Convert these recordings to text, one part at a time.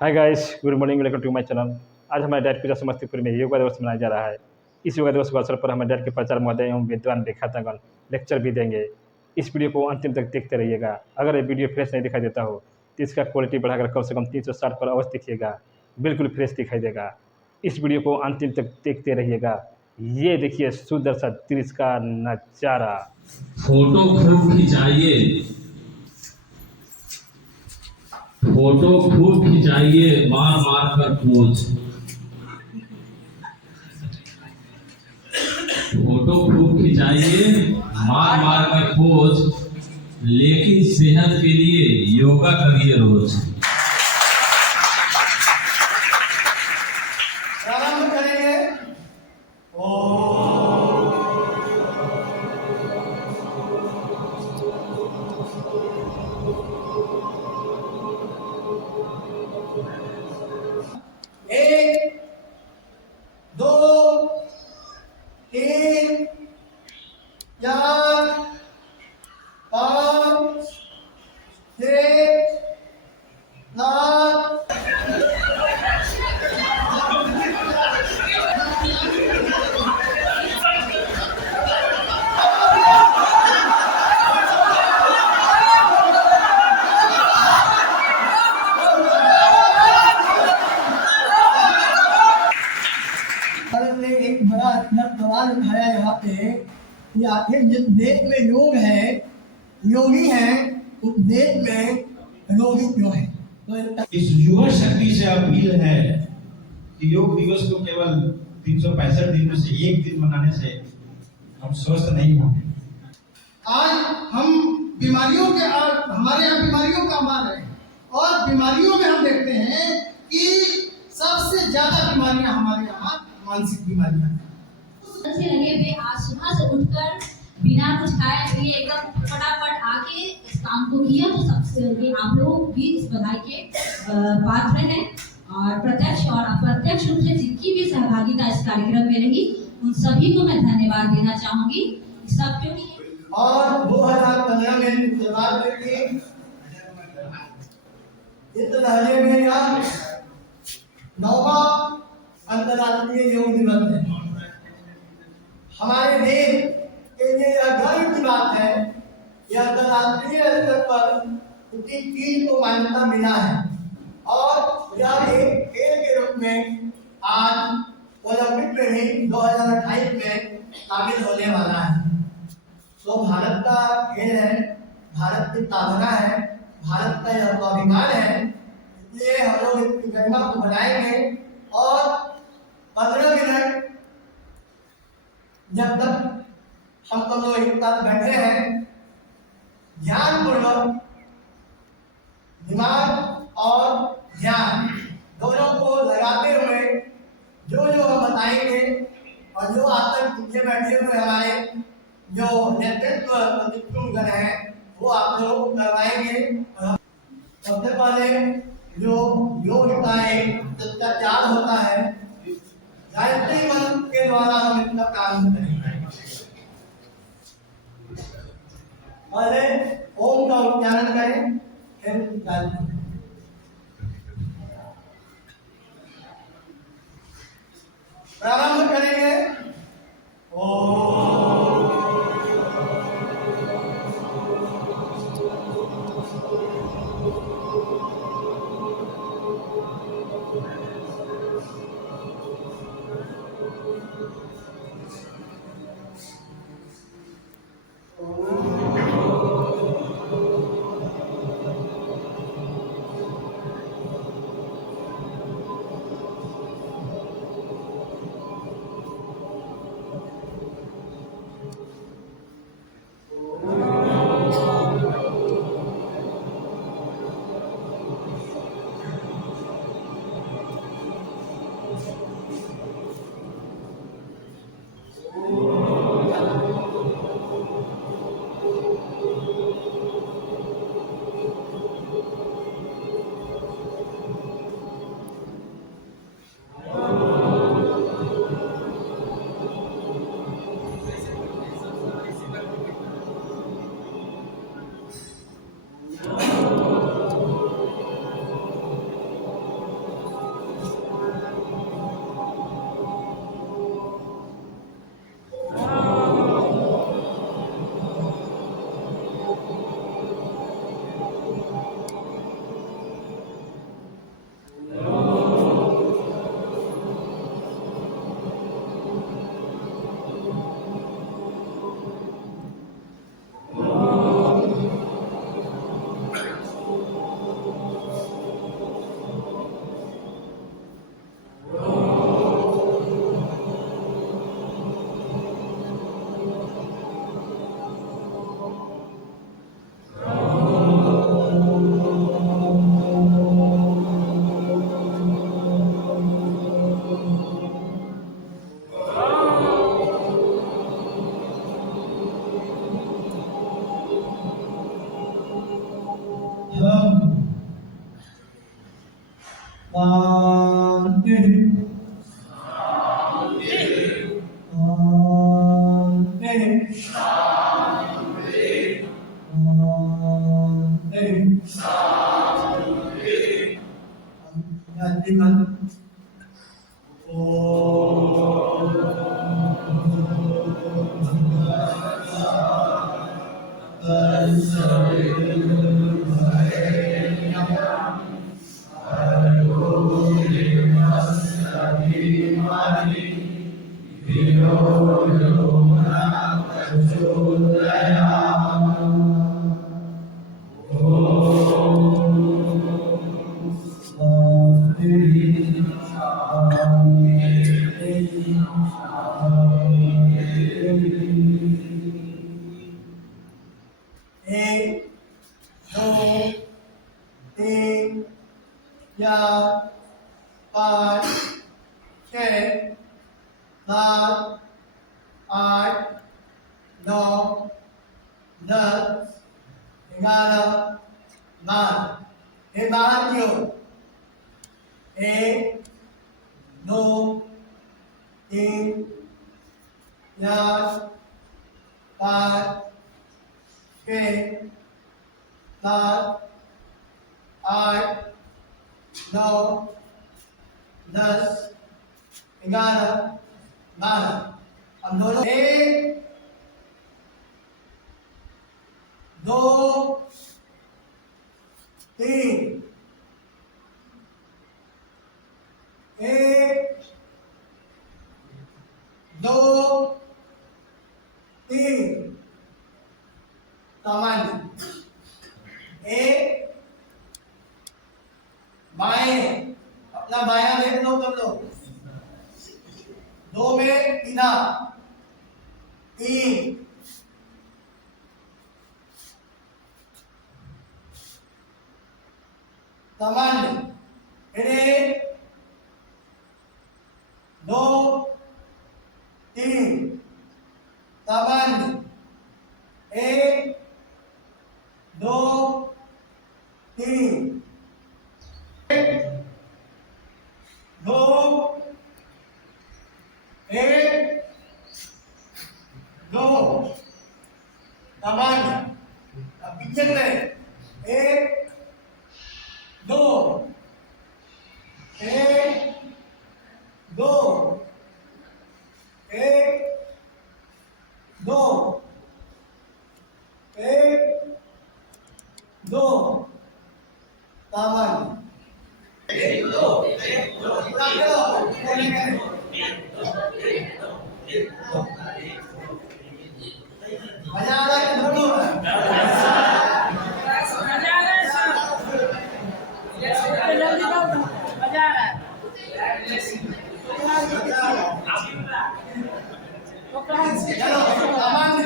Hi guys, good morning, welcome to my channel. आज हमारे dad पूजा समस्तीपुर में योगा दिवस मनाया जा रहा है। इस योगा दिवस के अवसर पर हमारे डैड के प्रचार महोदय एवं विद्वान व्याख्यातागण लेक्चर भी देंगे। इस वीडियो को अंतिम तक देखते रहिएगा। अगर ये वीडियो फ्रेश नहीं दिखाई देता हो तो इसका क्वालिटी बढ़ाकर कम से कम 360 पर अवश्य दिखिएगा, बिल्कुल फ्रेश दिखाई देगा। इस वीडियो को अंतिम तक देखते रहिएगा। ये देखिए सुंदर सा दृश्य का नजारा। फोटो खूब खिंचाइए, फोटो खूब खिंचाइए, मार मार कर पोज। फोटो खूब खिंचाइए, मार मार कर पोज, लेकिन सेहत के लिए योगा करिए रोज। प्रारंभ करेंगे। एक, दो, तीन, चार, पाँच, छः, सात। ने एक बड़ा अच्छा सवाल उठाया यहाँ पे कि आखिर जिस देश में योग है, योगी है, उस देश में रोगी क्यों है? तो इस युवा शक्ति से अपील है कि योग दिवस को केवल 365 दिन में से एक दिन मनाने से हम स्वस्थ नहीं होंगे। आज हम बीमारियों के हमारे यहाँ बीमारियों का मार है और बीमारियों में हम देखते हैं कि सबसे ज्यादा बीमारियां हमारे यहाँ मानसिक बीमारियां हैं। अच्छे लगे वे आज सुबह से उठकर बिना कुछ खाए पिए एकदम फटाफट आके इस काम को किया, तो सबसे ये आप लोग भी इस बधाई के पात्र हैं। और प्रत्यक्ष और अप्रत्यक्ष रूप से जितनी भी सहभागिता इस कार्यक्रम में रही, उन सभी को मैं धन्यवाद देना चाहूंगी। सब क्योंकि और 2015 में शुरुआत करके इस लहजे में का 9वां अंतर्राष्ट्रीय योग दिवस है। हमारे देश के लिए यह गर्व की बात है, यह अंतर्राष्ट्रीय स्तर पर इसी चीज को मान्यता मिला है और यह एक खेल के रूप में आज ओलंपिक में भी 2028 में शामिल होने वाला है। तो भारत का खेल है, भारत की साधना है, भारत का यह स्वाभिमान है, इसलिए हम लोग इसकी गरिमा को बनाएंगे। और 15 मिनट जब तक हम सब लोग एक साथ बैठे हैं, ध्यान पूर्वक दिमाग और ध्यान दोनों को लगाते हुए जो जो हम बताएंगे और जो आज तक पीछे बैठे हुए हमारे जो नेतृत्व प्रतिनिधिगण है वो आप लोग करवाएंगे। सबसे पहले जो योग का एक शिष्टाचार होता है, गायत्री मंत्र के द्वारा हम इसका काम करेंगे। पहले ओम का उच्चारण करें, फिर गायत्री। प्रारंभ करेंगे। ओम एक, दो, तीन, चार, पाँच, छः, सात, आठ, नौ, 10, 11, 12। ये बाहर की ओर 1, 2, 3, 4, 5, 6, 7, 8, 9, 10, 11, 12। अब दोनों 1, 2, 3, 1, 2, 3। सामान्य 1, बाएं, अपना बायां देख लो सब लोग। 2 में सीधा, 3, सामान्य 1, 2, 3, सामान्य 1, 2, 3, 2, 1, 2, सामान्य। अब पीछे में 1, 2, 1, 2, 1, 2, 1, 2, सामान्य। 1, 2, 1, 2, पूरा करो, बोलेंगे। मजा आ रहा है कि बोलो? चलो सामान्य।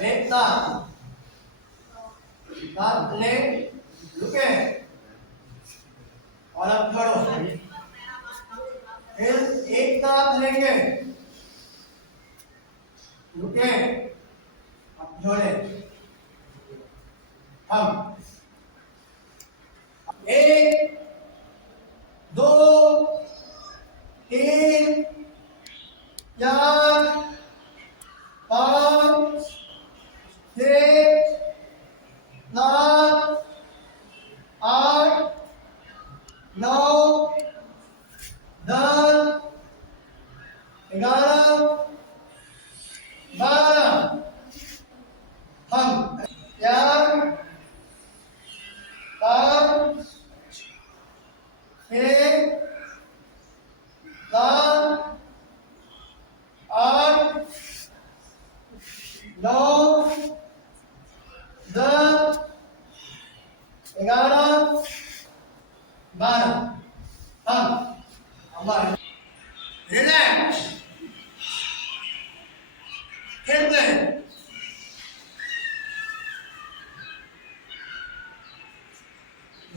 एक साथ ले रुके और अब छोड़ो। फिर एक साथ लेंगे, रुके, अब छोड़े। हम 1, 2, 3, 4, 5, 6, 7, 8, 9, 10, 11, 12। हम 4, 5, 6, 7, 8, 9, 10, 11, 12। हम हमारे रिलैक्स खेलते हैं।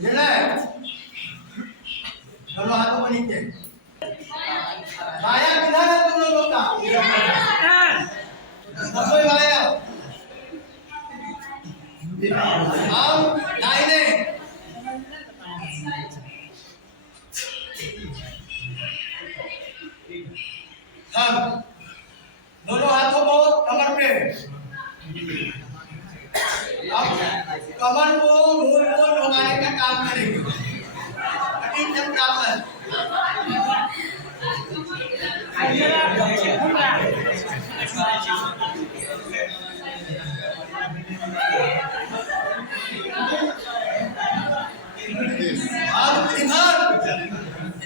रिलैक्स, दोनों हाथों को नीचे। बायां किधर है तुम लोगों का? सबको बायां। हम दाहिने। हम दोनों हाथों को कमर पे, अब कमर को गोल गोल घुमाने का काम करेंगे। कठिन जब काम है। अब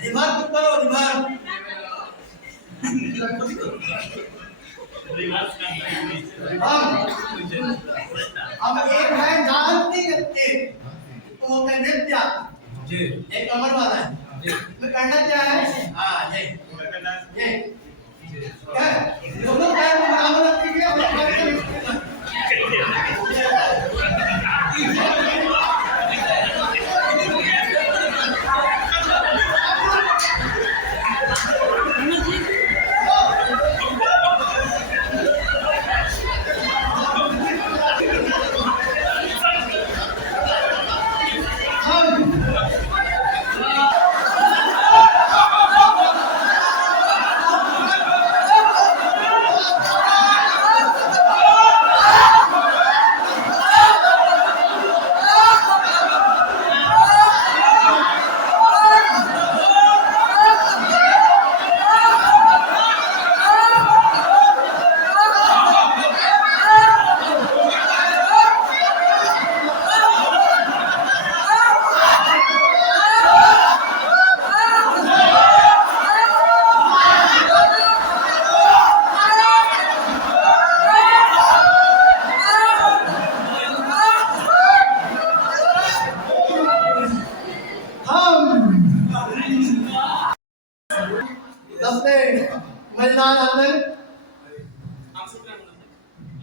रिभार करो रिभार। अब एक है नृत्य, तो होता है नृत्य जी, एक कमर वाला है तो करना क्या है, हाँ ये क्या दोनों पैर को बराबर रखिए और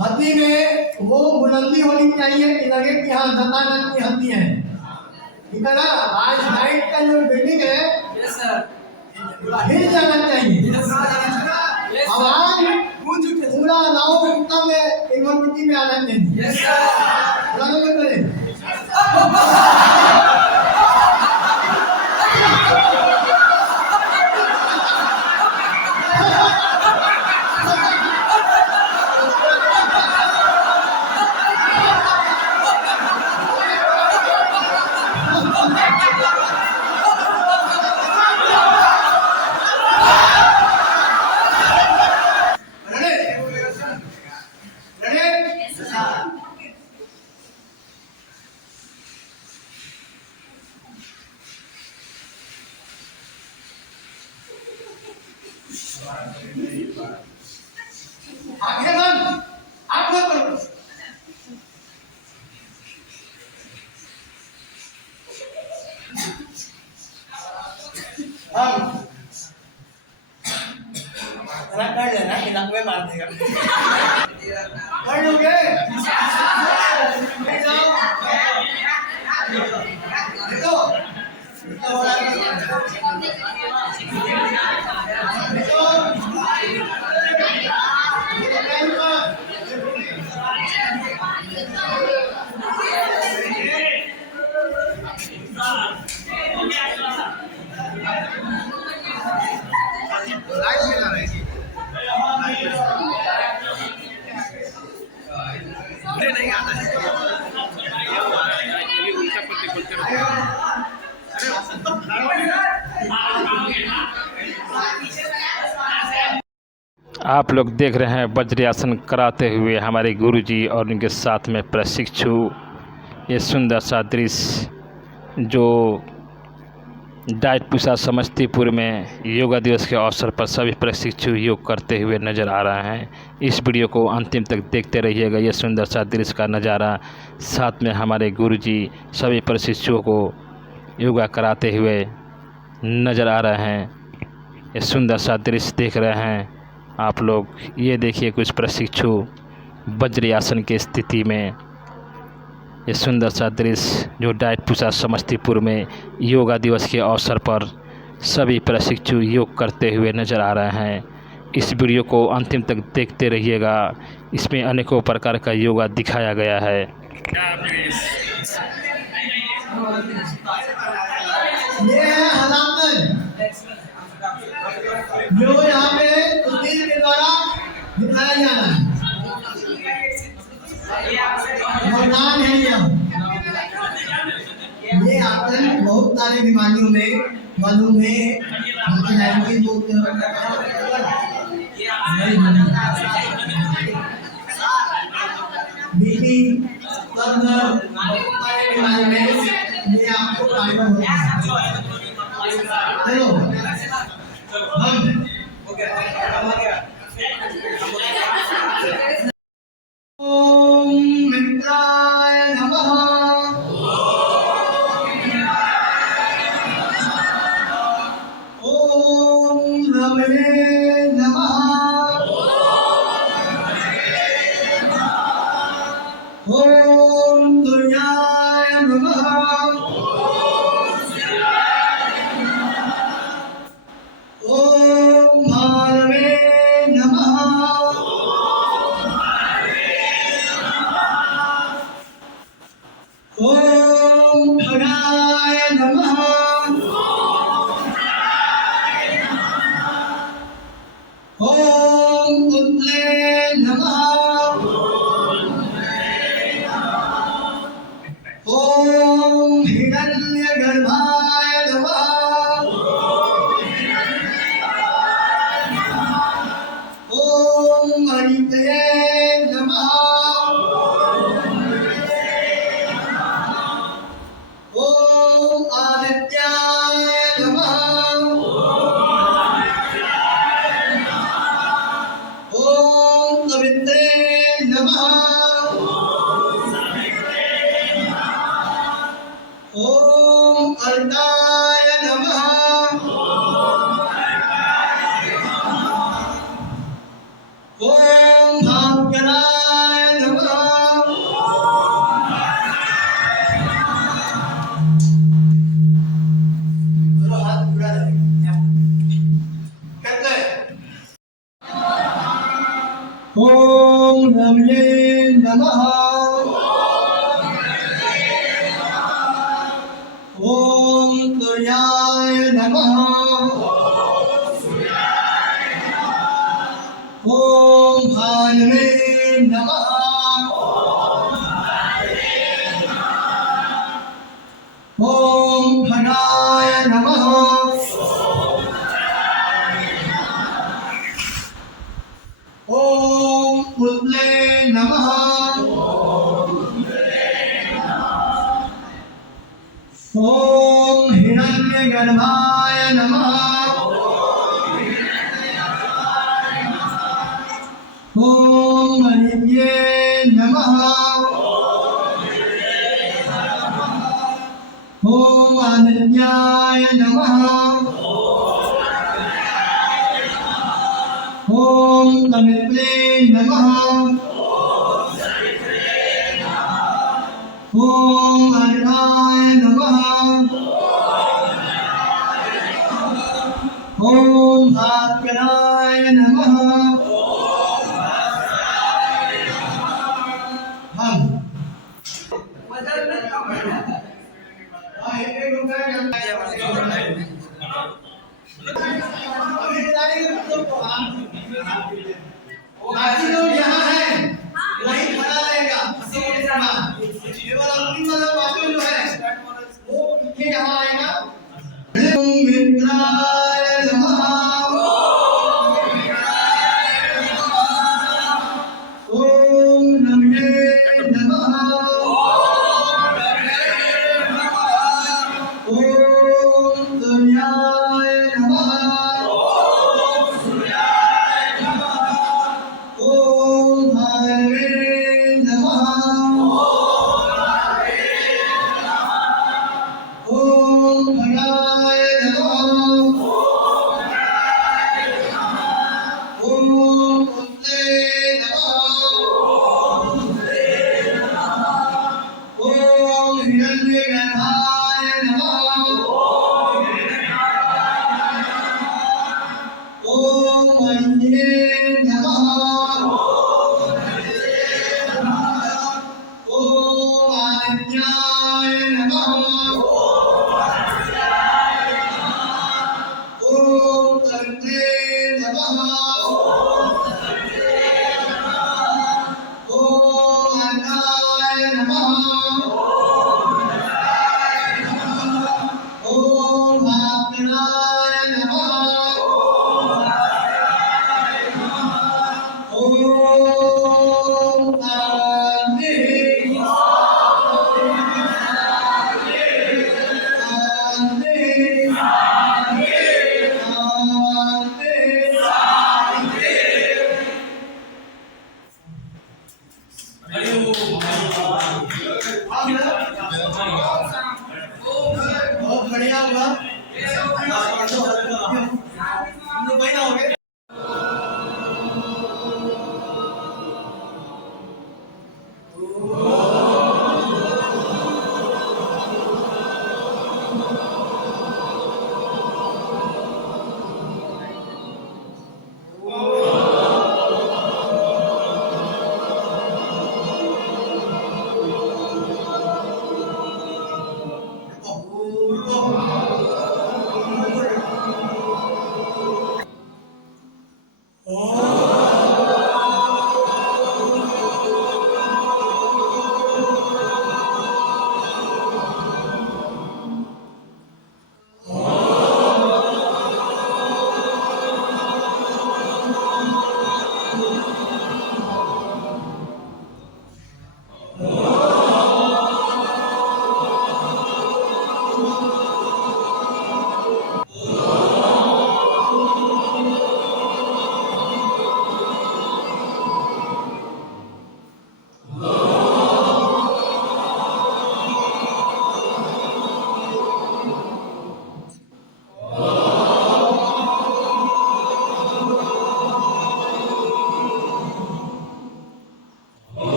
हल्दी में वो बुलंदी होनी चाहिए कि लगे कि हाँ दत्तानंद की हल्दी है, ठीक है ना। आज नाइट का जो बिल्डिंग है हिल जाना चाहिए, आवाज पूरा गाँव उत्तर में यूनिवर्सिटी में आना चाहिए। आगे बंद, आप मत करो। हम कर लेना कि नक में मार देगा। कर लोगे? नहीं आता है। आप लोग देख रहे हैं वज्रासन कराते हुए हमारे गुरुजी और उनके साथ में प्रशिक्षु। ये सुंदर सा दृश्य जो डाइट पूसा समस्तीपुर में योगा दिवस के अवसर पर सभी प्रशिक्षु योग करते हुए नज़र आ रहे हैं। इस वीडियो को अंतिम तक देखते रहिएगा। ये सुंदर सा दृश्य का नज़ारा, साथ में हमारे गुरुजी सभी प्रशिक्षुओं को योगा कराते हुए नज़र आ रहे हैं। ये सुंदर सा दृश्य देख रहे हैं आप लोग। ये देखिए कुछ प्रशिक्षु वज्रासन की स्थिति में। ये सुंदर सा दृश्य जो डाइट पूसा समस्तीपुर में योगा दिवस के अवसर पर सभी प्रशिक्षु योग करते हुए नज़र आ रहे हैं। इस वीडियो को अंतिम तक देखते रहिएगा। इसमें अनेकों प्रकार का योगा दिखाया गया है। ये है हलाकन। बीमारियों में मालूम है हमको लैंग्वेज बोलते हैं बीपी दर्द बीमारी में ये आपको फायदा होता है। चलो हम ओम मित्राय नमः ओम रमणे नमः ओम दुर्याय नमः ओम भानवे नमः ओम खगाय नमः ओम उत्ले नमः ओम हिरण्यगर्भाय नमः ओम मणितये नमः ओम आदित्याय नमः ओम कवित्रे नमः ओम अर्काय नमः ओम भास्कराय नमः दोनों हाथ जुड़ा रहे करते ओम रमणे नमः ओम तुर्याय नमः ओम भानवे नमः ओम खगाय नमः ओम उत्ले नमः ओम हिरण्यगर्भाय नमः ओम मणिये नमः ओम आदित्याय नमः ओम कवित्रे नमः ओम अर्काय नमः ओम भास्कराय नमः हम बाकी लोग यहाँ हैं वही खड़ा रहेगा केवल अंतिम वाला बाकी जो है वो पीछे यहाँ आएगा ओम मित्राय नमः ओम नमः नमः ओम दुर्याय नमः ओम भानवे नमः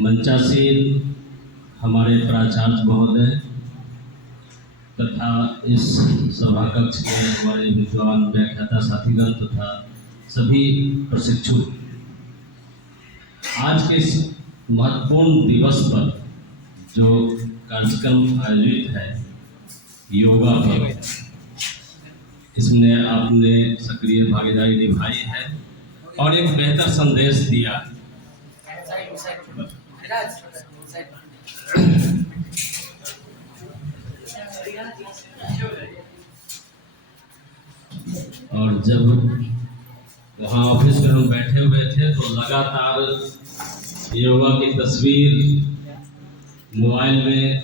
मंचासीन हमारे प्राचार्य महोदय तथा इस सभा कक्ष के हमारे विद्वान व्याख्याता साथीगण तथा सभी प्रशिक्षु, आज के इस महत्वपूर्ण दिवस पर जो कार्यक्रम आयोजित है योगा पर, इसमें आपने सक्रिय भागीदारी निभाई है और एक बेहतर संदेश दिया है। और जब वहाँ ऑफिस में हम बैठे हुए थे तो लगातार योगा की तस्वीर मोबाइल में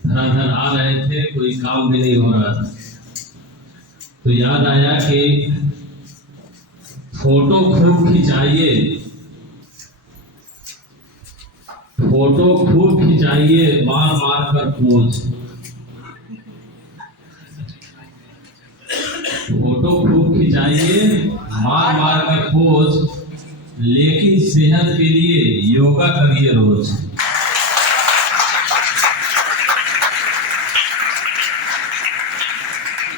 धराधर आ रहे थे, कोई काम भी नहीं हो रहा था। तो याद आया कि फोटो खूब खिंचाइए, फोटो खूब खिंचाइए, मार मार कर पोज। फोटो खूब खिंचाइए, मार मार कर पोज, लेकिन सेहत के लिए योगा करिए रोज।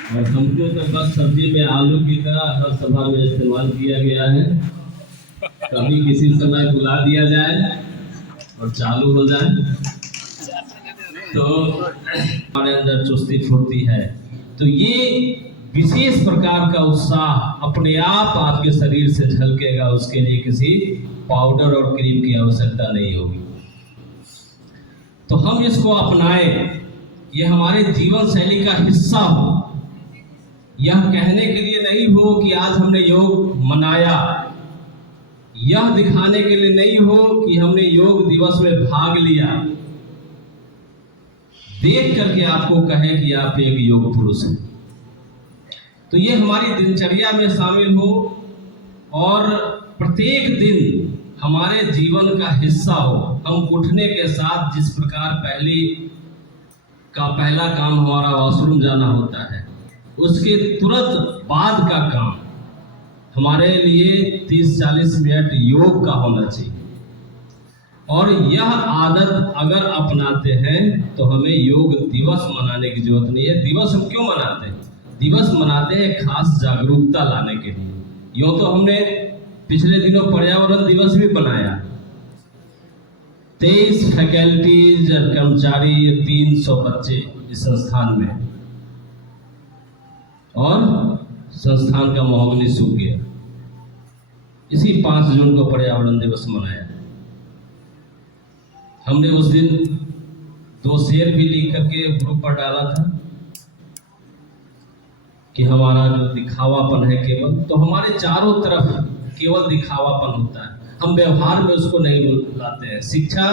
और हमको तो बस सब्जी में आलू की तरह हर सभा में इस्तेमाल किया गया है। कभी किसी समय बुला दिया जाए और चालू हो जाए तो हमारे अंदर चुस्ती फुर्ती है। तो ये विशेष प्रकार का उत्साह अपने आप आपके शरीर से झलकेगा, उसके लिए किसी पाउडर और क्रीम की आवश्यकता नहीं होगी। तो हम इसको अपनाएं, ये हमारे जीवन शैली का हिस्सा हो। यह कहने के लिए नहीं हो कि आज हमने योग मनाया, यह दिखाने के लिए नहीं हो कि हमने योग दिवस में भाग लिया, देख करके आपको कहे कि आप एक योग पुरुष हैं। तो ये हमारी दिनचर्या में शामिल हो और प्रत्येक दिन हमारे जीवन का हिस्सा हो। हम उठने के साथ जिस प्रकार पहला काम हमारा वॉशरूम जाना होता है, उसके तुरंत बाद का काम हमारे लिए 30-40 मिनट योग का होना चाहिए। और यह आदत अगर अपनाते हैं तो हमें योग दिवस मनाने की जरूरत नहीं है। दिवस हम क्यों मनाते हैं? दिवस मनाते हैं खास जागरूकता लाने के लिए। यूँ तो हमने पिछले दिनों पर्यावरण दिवस भी बनाया। 23 फैकल्टीज और कर्मचारी, 300 बच्चे इस संस्थान में, और संस्थान का माहौल ही सूख गया। इसी 5 जून को पर्यावरण दिवस मनाया। हमने उस दिन 2 शेर भी लिख करके ग्रुप पर डाला था कि हमारा जो दिखावापन है केवल, तो हमारे चारों तरफ केवल दिखावापन होता है। हम व्यवहार में उसको नहीं लाते हैं। शिक्षा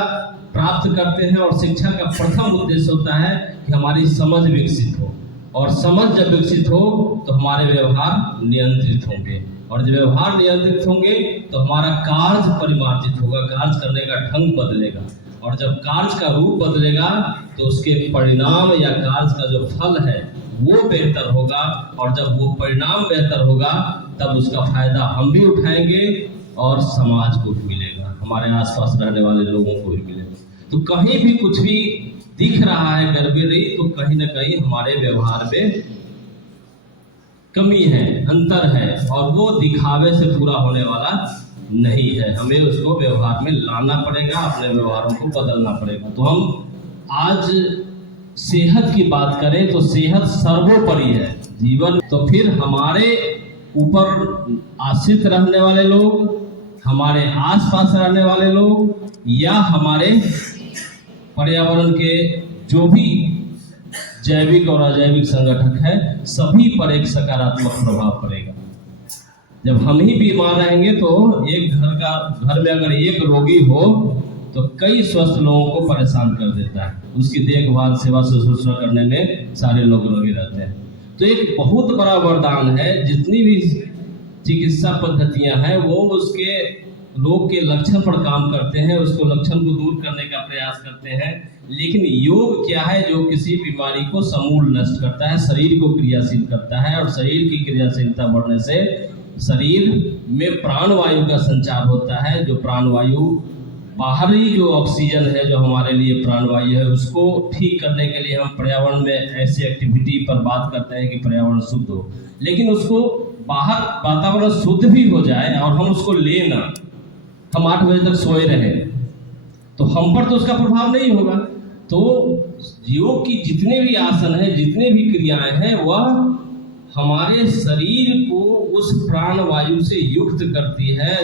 प्राप्त करते हैं और शिक्षा का प्रथम उद्देश्य होता है कि हमारी समझ विकसित हो, और समझ जब विकसित हो तो हमारे व्यवहार नियंत्रित होंगे, और जब व्यवहार नियंत्रित होंगे तो हमारा कार्य परिमार्जित होगा, कार्य करने का ढंग बदलेगा, और जब कार्य का रूप बदलेगा तो उसके परिणाम या कार्य का जो फल है वो बेहतर होगा, और जब वो परिणाम बेहतर होगा तब उसका फायदा हम भी उठाएंगे और समाज को भी मिलेगा, हमारे आसपास रहने वाले लोगों को भी मिलेगा। तो कहीं भी कुछ भी दिख रहा है गड़बड़ी, तो कहीं ना कहीं हमारे व्यवहार में कमी है, अंतर है, और वो दिखावे से पूरा होने वाला नहीं है। हमें उसको व्यवहार में लाना पड़ेगा, अपने व्यवहारों को बदलना पड़ेगा। तो हम आज सेहत की बात करें तो सेहत सर्वोपरि है जीवन। तो फिर हमारे ऊपर आश्रित रहने वाले लोग, हमारे आसपास रहने वाले लोग, या हमारे पर्यावरण के जो भी जैविक और अजैविक संगठक है, सभी पर एक सकारात्मक प्रभाव पड़ेगा। जब हम ही बीमार रहेंगे तो एक घर में अगर एक रोगी हो तो कई स्वस्थ लोगों को परेशान कर देता है। उसकी देखभाल, सेवा शुश्रूषा करने में सारे लोग लगे रहते हैं। तो एक बहुत बड़ा वरदान है। जितनी भी चिकित्सा पद्धतियां हैं वो उसके रोग के लक्षण पर काम करते हैं, उसको लक्षण को दूर करने का प्रयास करते हैं। लेकिन योग क्या है? जो किसी बीमारी को समूल नष्ट करता है, शरीर को क्रियाशील करता है, और शरीर की क्रियाशीलता बढ़ने से शरीर में प्राणवायु का संचार होता है। जो प्राणवायु बाहरी जो ऑक्सीजन है जो हमारे लिए प्राणवायु है उसको ठीक करने के लिए हम पर्यावरण में ऐसी एक्टिविटी पर बात करते हैं कि पर्यावरण शुद्ध हो, लेकिन उसको बाहर वातावरण शुद्ध भी हो जाए और हम उसको ले ना, हम 8 बजे तक सोए रहे तो हम पर तो उसका प्रभाव नहीं होगा। तो योग की जितने भी आसन हैं, जितने भी क्रियाएं हैं, वह हमारे शरीर को उस प्राण वायु से युक्त करती है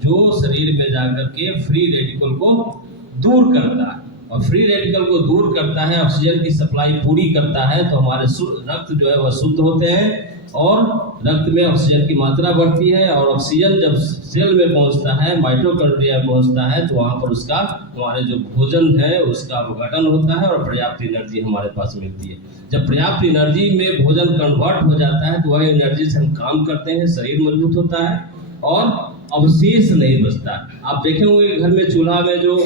जो शरीर में जाकर के फ्री रेडिकल को दूर करता है, और फ्री रेडिकल को दूर करता है, ऑक्सीजन की सप्लाई पूरी करता है, तो हमारे रक्त जो है वह शुद्ध होते हैं और रक्त में ऑक्सीजन की मात्रा बढ़ती है, और ऑक्सीजन जब सेल में पहुंचता है, माइटोकॉन्ड्रिया में पहुंचता है, तो वहाँ पर उसका हमारे जो भोजन है उसका अपघटन होता है और पर्याप्त एनर्जी हमारे पास मिलती है। जब पर्याप्त एनर्जी में भोजन कन्वर्ट हो जाता है तो वह एनर्जी से हम काम करते हैं, शरीर मजबूत होता है और अवशेष नहीं बचता। आप देखे होंगे घर में चूल्हा में जो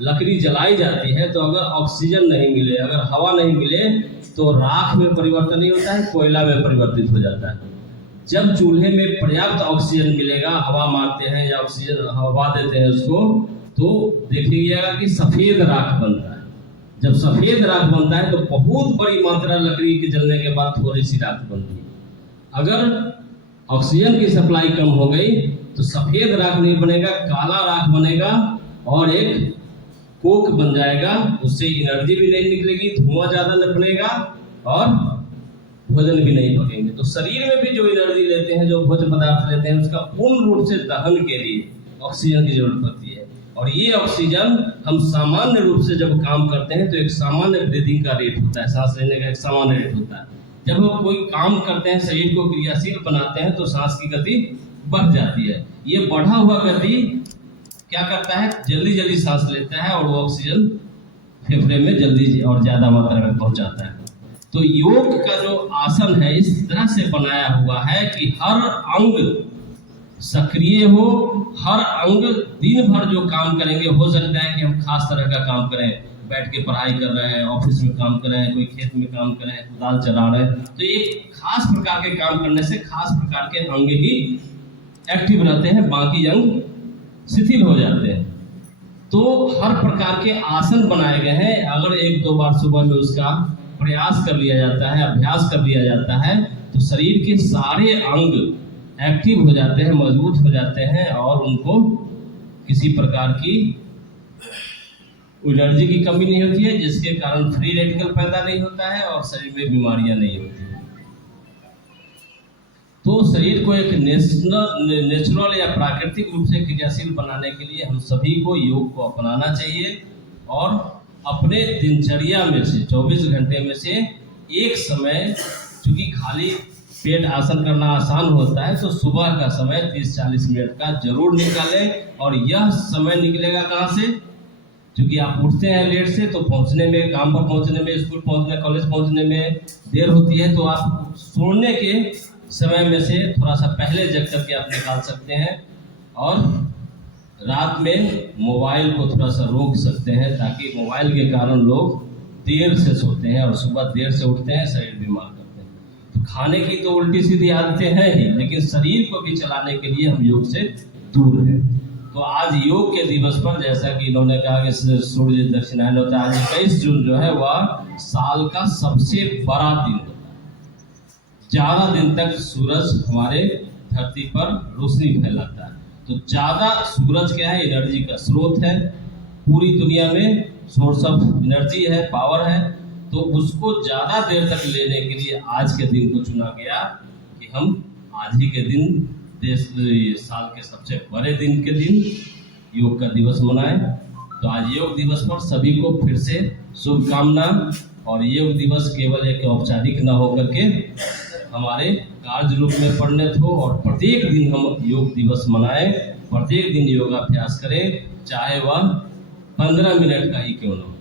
लकड़ी जलाई जाती है, तो अगर ऑक्सीजन नहीं मिले, अगर हवा नहीं मिले, तो राख में परिवर्तन नहीं होता है, कोयला में परिवर्तित हो जाता है। जब चूल्हे में पर्याप्त ऑक्सीजन मिलेगा, हवा मारते हैं या ऑक्सीजन हवा देते हैं उसको, तो देखिएगा कि सफ़ेद राख बनता है। जब सफ़ेद राख बनता है तो बहुत बड़ी मात्रा लकड़ी के जलने के बाद थोड़ी सी राख बनती है। अगर ऑक्सीजन की सप्लाई कम हो गई तो सफ़ेद राख नहीं बनेगा, काला राख बनेगा और एक कोक बन जाएगा, उससे एनर्जी भी नहीं निकलेगी, धुआं ज़्यादा न बनेगा और भोजन भी नहीं पकेंगे। तो शरीर में भी जो एनर्जी लेते हैं, जो भोजन पदार्थ लेते हैं, उसका पूर्ण रूप से दहन के लिए ऑक्सीजन की जरूरत पड़ती है। और ये ऑक्सीजन हम सामान्य रूप से जब काम करते हैं तो एक सामान्य ब्रीदिंग का रेट होता है, सांस लेने का एक सामान्य रेट होता है। जब हम कोई काम करते हैं, शरीर को क्रियाशील बनाते हैं, तो सांस की गति बढ़ जाती है। ये बढ़ा हुआ गति क्या करता है, जल्दी जल्दी सांस लेता है और वो ऑक्सीजन फेफड़े में जल्दी और ज़्यादा मात्रा में पहुंचाता है। तो योग का जो आसन है इस तरह से बनाया हुआ है कि हर अंग सक्रिय हो, हर अंग दिन भर जो काम करेंगे। हो सकता है कि हम खास तरह का काम करें, बैठ के पढ़ाई कर रहे हैं, ऑफिस में काम कर रहे हैं, कोई खेत में काम कर रहे हैं, कुदाल चला रहे हैं, तो एक खास प्रकार के काम करने से खास प्रकार के अंग ही एक्टिव रहते हैं, बाकी अंग शिथिल हो जाते हैं। तो हर प्रकार के आसन बनाए गए हैं। अगर 1-2 बार सुबह में उसका प्रयास कर लिया जाता है, अभ्यास कर लिया जाता है, तो शरीर के सारे अंग एक्टिव हो जाते हैं, मजबूत हो जाते हैं और उनको किसी प्रकार की एनर्जी की कमी नहीं होती है, जिसके कारण फ्री रेडिकल पैदा नहीं होता है और शरीर में बीमारियां नहीं होती हैं। तो शरीर को एक नेचुरल या प्राकृतिक रूप से क्रियाशील बनाने के लिए हम सभी को योग को अपनाना चाहिए और अपने दिनचर्या में से 24 घंटे में से एक समय, चूँकि खाली पेट आसन करना आसान होता है, तो सुबह का समय 30-40 मिनट का जरूर निकालें। और यह समय निकलेगा कहाँ से, क्योंकि आप उठते हैं लेट से, तो पहुँचने में, काम पर पहुँचने में, स्कूल पहुँचने, कॉलेज पहुँचने में देर होती है, तो आप सोने के समय में से थोड़ा सा पहले जग करके आप निकाल सकते हैं और रात में मोबाइल को थोड़ा सा रोक सकते हैं, ताकि मोबाइल के कारण लोग देर से सोते हैं और सुबह देर से उठते हैं, शरीर बीमार करते हैं। तो खाने की तो उल्टी सीधी आदतें हैं ही, लेकिन शरीर को भी चलाने के लिए हम योग से दूर हैं। तो आज योग के दिवस पर, जैसा कि इन्होंने कहा कि सूर्य दक्षिणायन होता है, आज 21 जून जो है वह साल का सबसे बड़ा दिन होता है। ज़्यादा दिन तक सूरज हमारे धरती पर रोशनी फैलाता है। तो ज़्यादा सूरज क्या है, एनर्जी का स्रोत है, पूरी दुनिया में सोर्स ऑफ एनर्जी है, पावर है। तो उसको ज़्यादा देर तक लेने के लिए आज के दिन को चुना गया कि हम आज ही के दिन देश साल के सबसे बड़े दिन के दिन योग का दिवस मनाएं। तो आज योग दिवस पर सभी को फिर से शुभकामना। और योग दिवस केवल एक औपचारिक न होकर के हमारे कार्य रूप में परिणत हो और प्रत्येक दिन हम योग दिवस मनाएं, प्रत्येक दिन योगाभ्यास करें, चाहे वह 15 मिनट का ही क्यों न हो,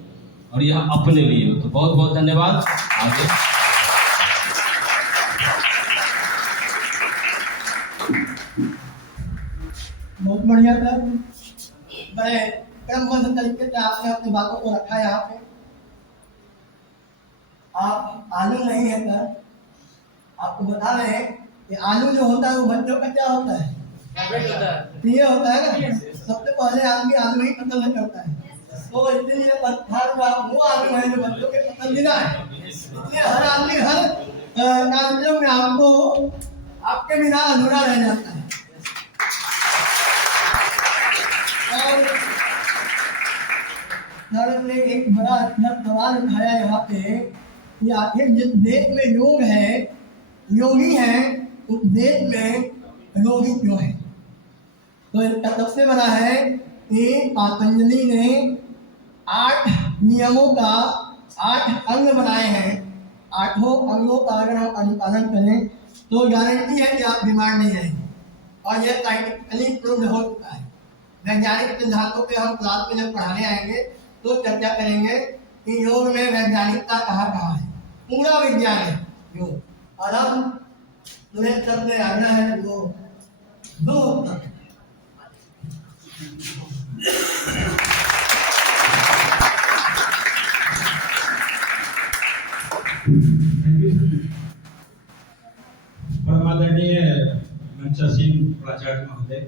और यह अपने लिए हो। तो बहुत बहुत धन्यवाद। आगे बहुत बढ़िया था, बड़े क्रमबद्ध तरीके से आपने अपनी बातों को रखा यहाँ पे। आप आलू नहीं है सर, आपको बता रहे हैं कि आलू जो होता है वो बच्चों का क्या होता है, प्रिय होता है ना। सबसे पहले आदमी आलू ही कत्ल नहीं करता है। तो इसलिए पत्थर का वो आलू है जो बच्चों के पसंदीदा है। इसलिए हर आदमी हर कार्यक्रम में आपको आपके बिना अधूरा रह जाता है। और सर ने एक बड़ा अच्छा सवाल उठाया यहाँ पे कि आखिर जिस देश में योग है, योगी है, उस देश में रोगी क्यों है? तो इसका सबसे बड़ा है कि पतंजलि ने 8 नियमों का 8 अंग बनाए हैं। 8 अंगों का अगर हम अनुपालन करें तो गारंटी है कि आप बीमार नहीं रहेंगे। और यह साइंटिफिकली प्रूव हो चुका है। वैज्ञानिक सिद्धांतों पे हम क्लास में जब पढ़ाने आएंगे तो चर्चा करेंगे कि योग में वैज्ञानिकता कहाँ है। पूरा विज्ञान है योग। और हम तुम्हें सबसे आना है वो 2 परमादरणीय मंचासीन प्राचार्य महोदय,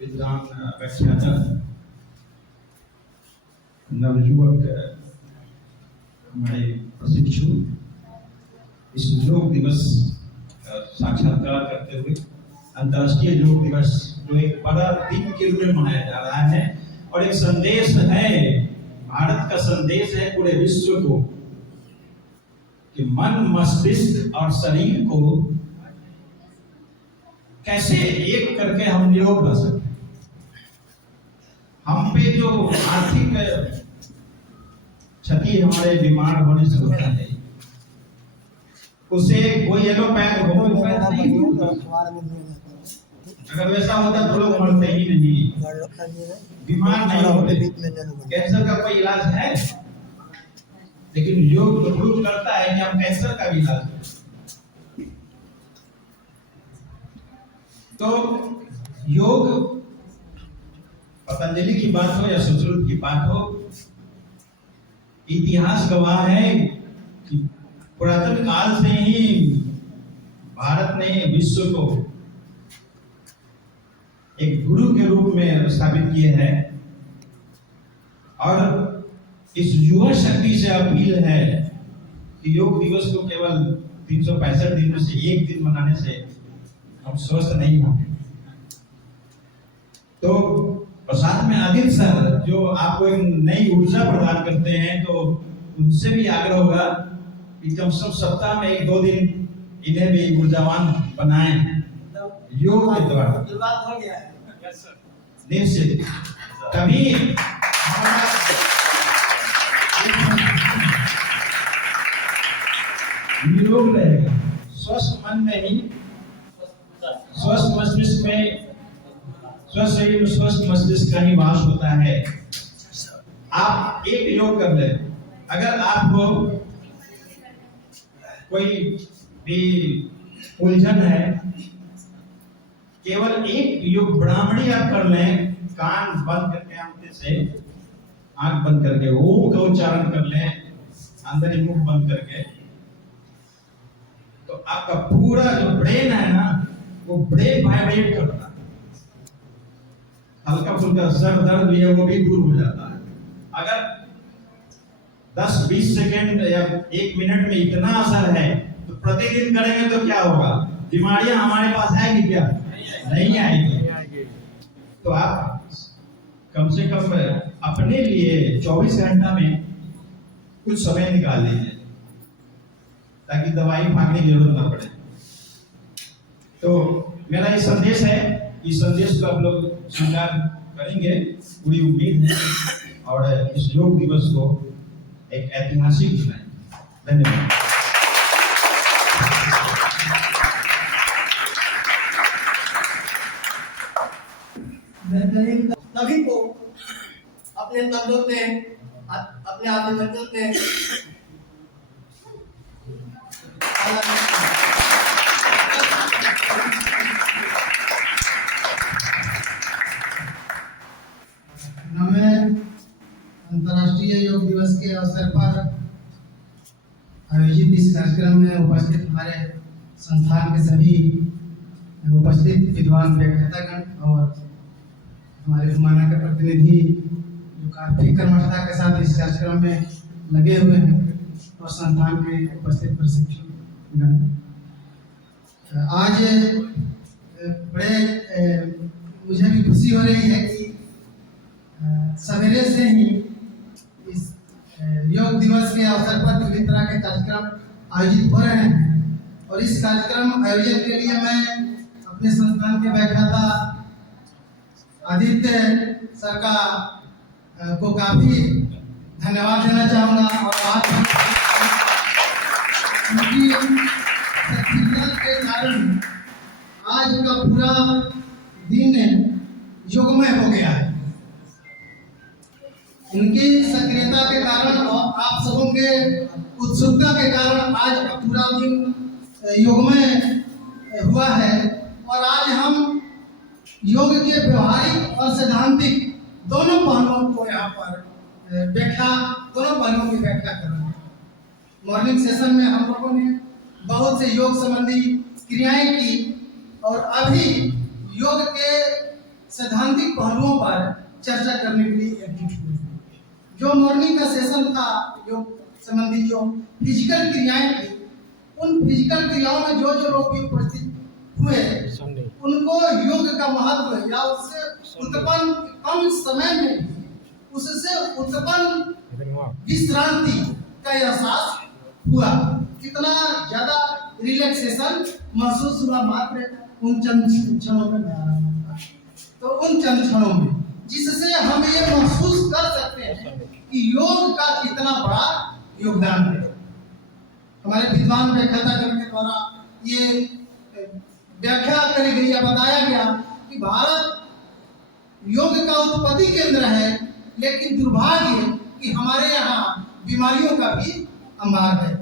विद्वान व्याख्याता, नवयुवक हमारे प्रशिक्षु, इस योग दिवस का साक्षात्कार करते हुए अंतर्राष्ट्रीय योग दिवस जो एक बड़ा दिन के रूप में मनाया जा रहा है और एक संदेश है, भारत का संदेश है पूरे विश्व को कि मन, मस्तिष्क और शरीर को कैसे एक करके हम योग कर सकते हैं। हम पे जो आर्थिक क्षति हमारे बीमार होने से होता है, उसे कोई येलो पैक हो अगर वैसा होता तो लोग मरते ही नहीं, बीमार नहीं होते। कैंसर का कोई इलाज है, लेकिन योग तो प्रूव करता है कि हम कैंसर का भी इलाज है। तो योग, पतंजलि की बात हो या सुश्रुत की बात हो, इतिहास गवाह है कि पुरातन काल से ही भारत ने विश्व को एक गुरु के रूप में स्थापित किए हैं। और इस युवा शक्ति से अपील है कि योग दिवस को केवल 365 दिनों से एक दिन मनाने से हम स्वस्थ नहीं होंगे। तो और साथ में आदित्य सर जो आपको एक नई ऊर्जा प्रदान करते हैं, तो उनसे भी आग्रह होगा कि कम से कम सप्ताह में 1-2 दिन इन्हें भी ऊर्जावान बनाएं योग के द्वारा। हो गया है निश्चित कभी निरोग रहेगा। स्वस्थ मन में ही स्वस्थ मस्तिष्क में, स्वस्थ शरीर में स्वस्थ मस्तिष्क का ही वास होता है। आप एक योग कर ले, अगर आपको कोई भी उलझन है, केवल एक योग ब्राह्मणी आप कर लें, कान बंद करके आंखें से आंख बंद करके ओम का उच्चारण कर लें, अंदर ही मुख बंद करके, तो आपका पूरा जो ब्रेन है ना, वो ब्रेन वाइब्रेट करता है। हल्का फुल्का सर दर्द भी है वो भी दूर हो जाता है। अगर 10-20 सेकेंड या 1 मिनट में इतना असर है, तो प्रतिदिन करेंगे तो क्या होगा? बीमारियां हमारे पास आएगी क्या? नहीं आएगी। तो आप कम से कम अपने लिए 24 घंटा में कुछ समय निकाल लीजिए, ताकि दवाई भागने की जरूरत ना पड़े। तो मेरा ये संदेश है, इस संदेश को आप लोग स्वीकार करेंगे, पूरी उम्मीद है, और इस योग दिवस को एक ऐतिहासिक बनाएं। धन्यवाद। सभी को अपने शब्दों से, अपने आत्मवचन से मैं अंतर्राष्ट्रीय योग दिवस के अवसर पर आयोजित इस कार्यक्रम में उपस्थित हमारे संस्थान के सभी उपस्थित विद्वान व्याख्यातागण और हमारे हुमाना के प्रतिनिधि जो काफी कर्मठता के साथ इस कार्यक्रम में लगे हुए हैं, और संस्थान के उपस्थित प्रशिक्षुगण। आज बड़े मुझे भी खुशी हो रही है कि सवेरे से ही इस योग दिवस के अवसर पर विभिन्न तरह के कार्यक्रम आयोजित हो रहे हैं, और इस कार्यक्रम आयोजन के लिए मैं अपने संस्थान के व्याख्याता आदित्य सर का को काफी धन्यवाद देना चाहूँगा, और आज उनकी सक्रियता के कारण आज का पूरा दिन योगमय हो गया है। उनकी सक्रियता के कारण और आप सबों के उत्सुकता के कारण आज का पूरा दिन योगमय हुआ है, और आज हम योग के व्यवहारिक और सैद्धांतिक दोनों पहलुओं को यहाँ पर दोनों पहलुओं की व्याख्या कर रहे हैं। मॉर्निंग सेशन में हम लोगों ने बहुत से योग संबंधी क्रियाएं की, और अभी योग के सैद्धांतिक पहलुओं पर चर्चा करने के लिए एकजुट हुए। जो मॉर्निंग का सेशन था योग संबंधी जो फिजिकल क्रियाएं थी, उन फिजिकल क्रियाओं में जो जो लोग भी उपस्थित हुए उनको योग का महत्व या उससे उत्पन्न कम समय में भी उससे उत्पन्न विश्रांति का एहसास हुआ। कितना ज्यादा रिलैक्सेशन महसूस हुआ मात्र उन चंद क्षणों में आराम था। तो उन चंद क्षणों में जिससे हम ये महसूस कर सकते हैं कि योग का कितना बड़ा योगदान है। हमारे विद्वान व्याख्यातागण के द्वारा ये व्याख्या करी गई या बताया गया कि भारत योग का उत्पत्ति केंद्र है, लेकिन दुर्भाग्य कि हमारे यहाँ बीमारियों का भी अंबार है।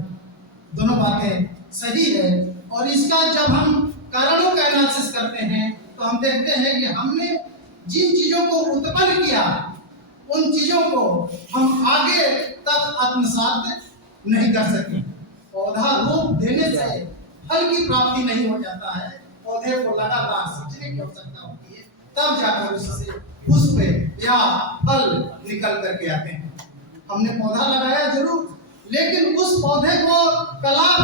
दोनों बातें सही है, और इसका जब हम कारणों का एनालिसिस करते हैं तो हम देखते हैं कि हमने जिन चीजों को उत्पन्न किया उन चीजों को हम आगे तक आत्मसात नहीं कर सके। पौधा रूप देने से फल की प्राप्ति नहीं हो जाता है, पौधे को लगातार सींचने की आवश्यकता होती है, तब जाकर उससे पुष्प या फल निकल करके आते हैं। हमने पौधा लगाया जरूर, लेकिन उस पौधे को कलाभ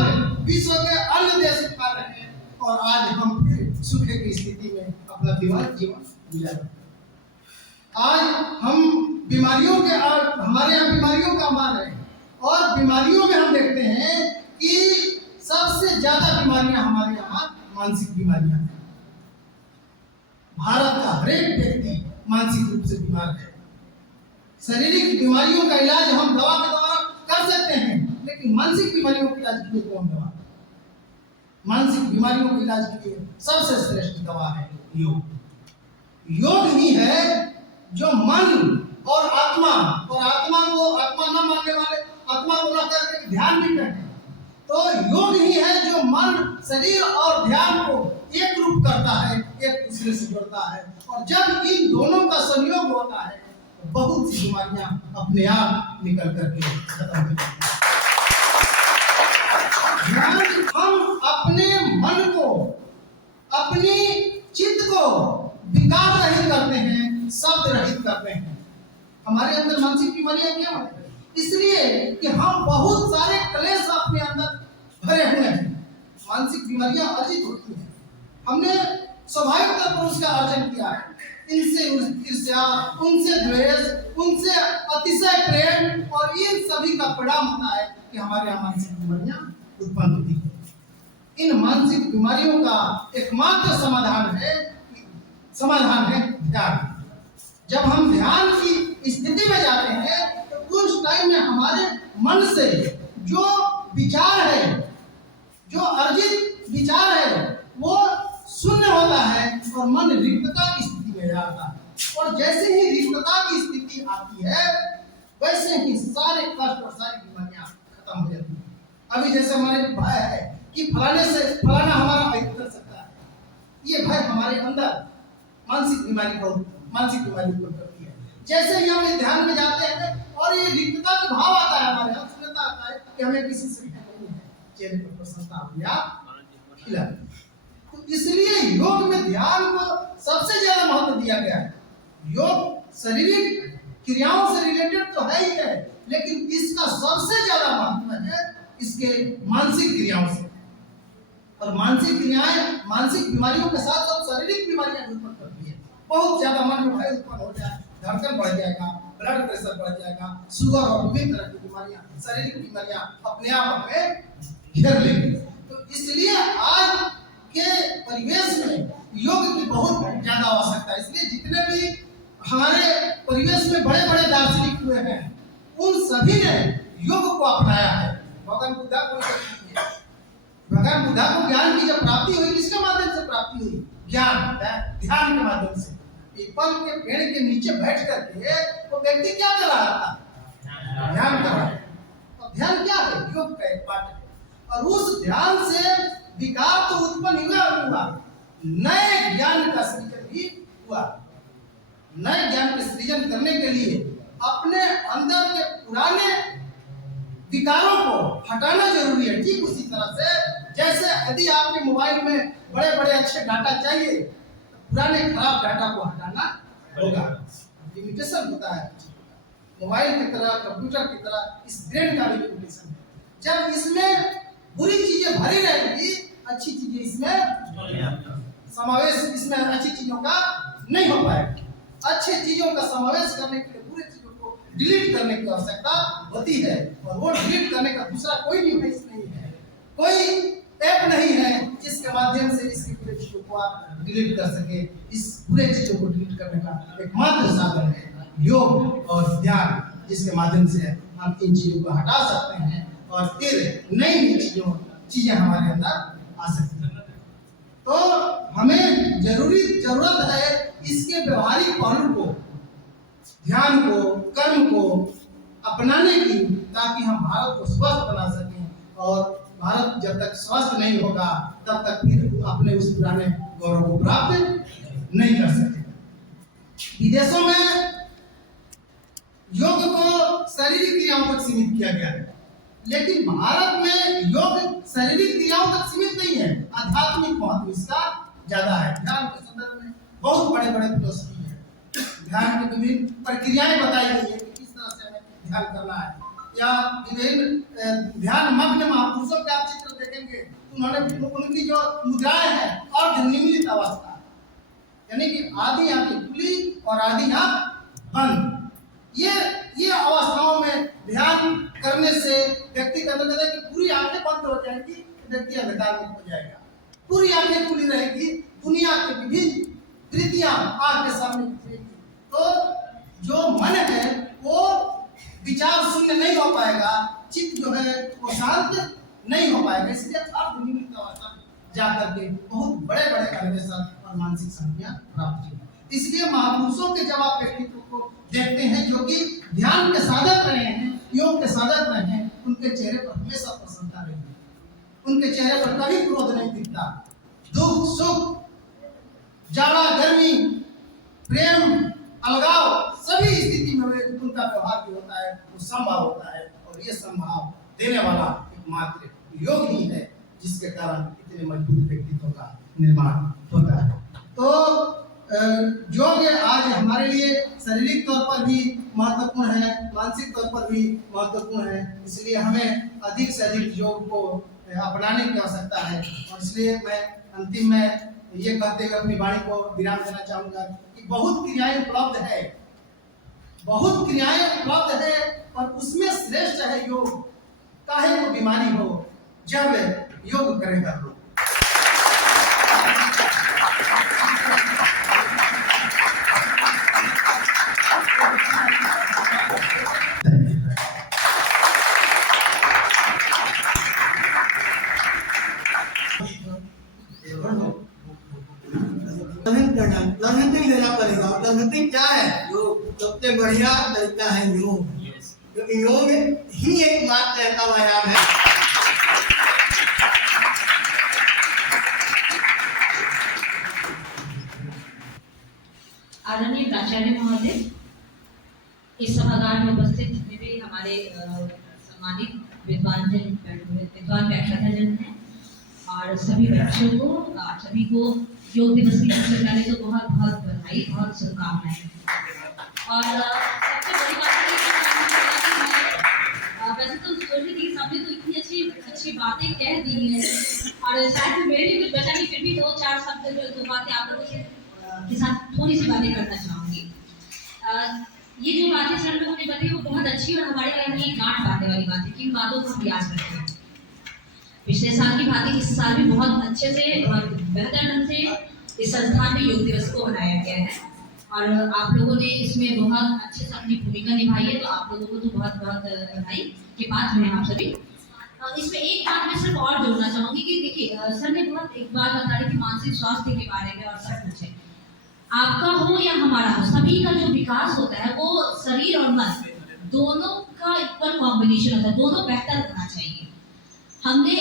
विश्व के अन्य देश खा रहे हैं, और आज हम फिर सूखे की स्थिति में अपना जीवन गुजार रहे हैं। आज हम बीमारियों के हमारे यहाँ बीमारियों का अंबार है, और बीमारियों में हम देखते हैं कि सबसे ज्यादा बीमारियां हमारे यहाँ मानसिक बीमारियां हैं। भारत का हर एक व्यक्ति मानसिक रूप से बीमार है। शारीरिक बीमारियों का इलाज हम दवा के द्वारा कर सकते हैं, लेकिन मानसिक बीमारियों के इलाज के लिए कौन दवा? मानसिक बीमारियों के इलाज के लिए सबसे श्रेष्ठ दवा है योग। योग ही है जो मन और आत्मा को न मानने वाले आत्मा को न करके ध्यान भी करते हैं। तो योग ही है जो मन, शरीर और ध्यान को एक रूप करता है, एक दूसरे से जोड़ता है, और जब इन दोनों का संयोग होता है तो बहुत सी बीमारियां अपने आप निकल करके खत्म हो जाती हैं। हम अपने मन को, अपनी चित्त को विकार रहित करते हैं, शब्द रहित करते हैं। हमारे अंदर मानसिक बीमारियां क्यों है? इसलिए कि हम बहुत सारे क्लेश अपने अंदर भरे हुए हैं। मानसिक बीमारियां अर्जित होती हैं। हमने स्वाभाविक तौर पर उसका अर्जन किया है, इनसे ईर्ष्या, उनसे द्वेष, उनसे अतिशय प्रेम, और इन सभी का परिणाम होता है कि हमारे यहाँ मानसिक बीमारियां उत्पन्न होती है। इन मानसिक बीमारियों का एकमात्र समाधान है ध्यान। जब हम ध्यान की स्थिति में जाते हैं तो उस टाइम में हमारे मन से जो विचार है, जो अर्जित विचार है, वो शून्य होता है और मन रिक्तता की स्थिति में जाता है। और जैसे ही रिक्तता की स्थिति आती है, वैसे ही सारे कष्ट और सारी बीमारियां खत्म हो जाती हैं। अभी जैसे हमारे भय है कि फलाना हमारा अहित कर सकता है, ये भय हमारे अंदर मानसिक बीमारी उत्पन्न करती है। जैसे ही हम ध्यान में जाते हैं और ये रिक्तता का भाव आता है, हमारे यहाँ शून्यता आता है कि हमें किसी से नहीं है, चेहरे पर प्रसन्नता अपने आप खिला। तो इसलिए योग में ध्यान को सबसे ज्यादा महत्व दिया गया है। योग शारीरिक क्रियाओं से रिलेटेड तो है ही है, लेकिन इसका सबसे ज्यादा महत्व है इसके मानसिक क्रियाओं से। और मानसिक क्रियाएं मानसिक बीमारियों के साथ साथ शारीरिक बीमारियां भी उत्पन्न करती है। बहुत ज्यादा मन में भय उत्पन्न हो जाए, धड़कन बढ़ जाएगा, ब्लड प्रेशर बढ़ जाएगा, शुगर और विभिन्न तरह की बीमारियां, शारीरिक बीमारियां अपने आप हमें घेर लेंगी। तो इसलिए आज के परिवेश में योग की बहुत ज्यादा आवश्यकता है। इसलिए जितने भी हमारे परिवेश में बड़े बड़े दार्शनिक हुए हैं, उन सभी ने योग को अपनाया है। भगवान बुद्धा को भगवान बुद्धा को ज्ञान की जब प्राप्ति हुई, किसके माध्यम से प्राप्ति हुई? ज्ञान, ध्यान के माध्यम से। पीपल के पेड़ के नीचे बैठ करके वो व्यक्ति क्या कर रहा था? ध्यान कर रहा है। और ध्यान क्या है? योग का एक पार्ट है। और उस ध्यान से विकार तो उत्पन्न हुआ, नए ज्ञान का सृजन भी हुआ। नए ज्ञान के सृजन करने के लिए अपने अंदर के पुराने विकारों को हटाना जरूरी है। ठीक उसी तरह से जैसे यदि आपके मोबाइल में बड़े बड़े अच्छे डाटा चाहिए, पुराने खराब डाटा को हटाना होगा। लिमिटेशन होता है मोबाइल की तरह, कंप्यूटर की तरह इस ब्रेन का भी लिमिटेशन है। जब इसमें बुरी चीजें भरी रहेंगी, अच्छी चीजें इसमें समावेश, इसमें अच्छी चीजों का नहीं हो पाएगा। अच्छी चीजों का समावेश करने के लिए बुरी चीजों को डिलीट करने की आवश्यकता होती है। और वो डिलीट करने का दूसरा कोई डिवाइस नहीं है, कोई ऐप नहीं है जिसके माध्यम से इसकी बुरी चीजों को आप डिलीट कर सके। इस बुरे चीजों को डिलीट करने का एकमात्र साधन है योग और ध्यान, जिसके माध्यम से हम इन चीजों को हटा सकते हैं और फिर नई चीजें हमारे अंदर आ सकती हैं। तो हमें जरूरत है इसके व्यवहारिक पहलू को, ध्यान को, कर्म को अपनाने की, ताकि हम भारत को स्वस्थ बना सकें। और भारत जब तक स्वस्थ नहीं होगा तब तक फिर अपने उस पुराने गौरव को प्राप्त नहीं कर सकते। विदेशों में योग को शारीरिक क्रियाओं तक सीमित किया गया है, लेकिन भारत में योग शारीरिक क्रियाओं तक सीमित नहीं है, आध्यात्मिक महत्व इसका ज्यादा है। ध्यान के संदर्भ में बहुत बड़े बड़े फिलोसफी है, ध्यान की विभिन्न प्रक्रियाएं बताई गई है कि किस तरह से हमें ध्यान करना है। या विभिन्न ध्यान मग्न महापुरुषों के आप चित्र देखेंगे, उन्होंने उनकी जो मुद्राएं हैं और निम्नलिखित अवस्था, यानी कि आधी आंखें खुली और आधी आंख बंद, ये अवस्थाओं में ध्यान करने से व्यक्ति का मतलब है कि पूरी आंखें बंद हो जाएंगी, व्यक्ति अंधकार में हो जाएगा। पूरी आंखें खुली रहेगी, दुनिया के विभिन्न कृतियां आंख के सामने दिखेगी। तो जो मन है वो विचार शून्य नहीं हो पाएगा, चित्त जो है वो शांत नहीं हो पाएगा। इसलिए अर्धनिमित्त अवस्था जाकर के बहुत बड़े बड़े अन्वेषण और मानसिक शांतियां प्राप्त की। इसलिए महापुरुषों के जब आप व्यक्तित्व को देखते हैं जो कि ध्यान के साधक रहे हैं, योग के साधक रहे हैं, उनके चेहरे पर हमेशा प्रसन्नता रही है, उनके चेहरे पर कभी क्रोध नहीं दिखता। दुख सुख, जाड़ा गर्मी, प्रेम अलगाव, सभी स्थिति में उनका व्यवहार जो होता है वो संभाव होता है। और ये संभाव देने वाला एकमात्र योग ही है, जिसके कारण इतने मजबूत व्यक्तित्व का निर्माण होता है। तो योग आज हमारे लिए शारीरिक तौर पर भी महत्वपूर्ण है, मानसिक तौर पर भी महत्वपूर्ण है। इसलिए हमें अधिक से अधिक योग को अपनाने की आवश्यकता है। और इसलिए मैं अंतिम में ये कहते हुए अपनी वाणी को विराम देना चाहूंगा कि बहुत क्रियाएं उपलब्ध है, बहुत क्रियाएं उपलब्ध है, और उसमें श्रेष्ठ है योग। काहे को बीमारी हो, जब योग करेगा लोग। लर्निंग लेना पड़ेगा। लर्निंग क्या है? योग सबसे बढ़िया तरीका है योग, क्योंकि योग ही एकमात्र ऐसा व्यायाम है। आदरणीय प्राचार्य महोदय, इस सभागार में उपस्थित जितने भी हमारे सम्मानित विद्वान व्याख्याताजन हैं और सभी बच्चों को, सभी को योग दिवस की सबसे पहले तो बहुत बहुत बधाई, बहुत शुभकामनाएं। और सबसे बड़ी बात है वैसे तो सोच रही थी सबने तो इतनी अच्छी अच्छी बातें कह दी हैं और शायद मेरे लिए कुछ बचा नहीं, फिर भी 2-4 शब्द दो बातें आप लोगों से के साथ थोड़ी सी बातें करना चाहूँगी। ये जो बातें सर लोगों ने बताई वो बहुत अच्छी और हमारे लिए गांठ बांधने वाली बात है कि इन बातों को हम याद रखते हैं। पिछले साल की भांति इस साल भी बहुत अच्छे से और बेहतर ढंग से इस संस्थान में योग दिवस को मनाया गया है और आप लोगों ने इसमें बहुत अच्छे से अपनी भूमिका निभाई है, तो आप लोगों को तो बहुत बहुत बधाई के पात्र हैं आप सभी। इसमें एक बात मैं सिर्फ और जोड़ना चाहूंगी कि देखिए सर ने बहुत एक बात बता रही थी मानसिक स्वास्थ्य के बारे में और सब कुछ है, आपका हो या हमारा हो, सभी का जो विकास होता है वो शरीर और मन दोनों का इक्वल कॉम्बिनेशन होता है, दोनों बेहतर होना चाहिए। हमने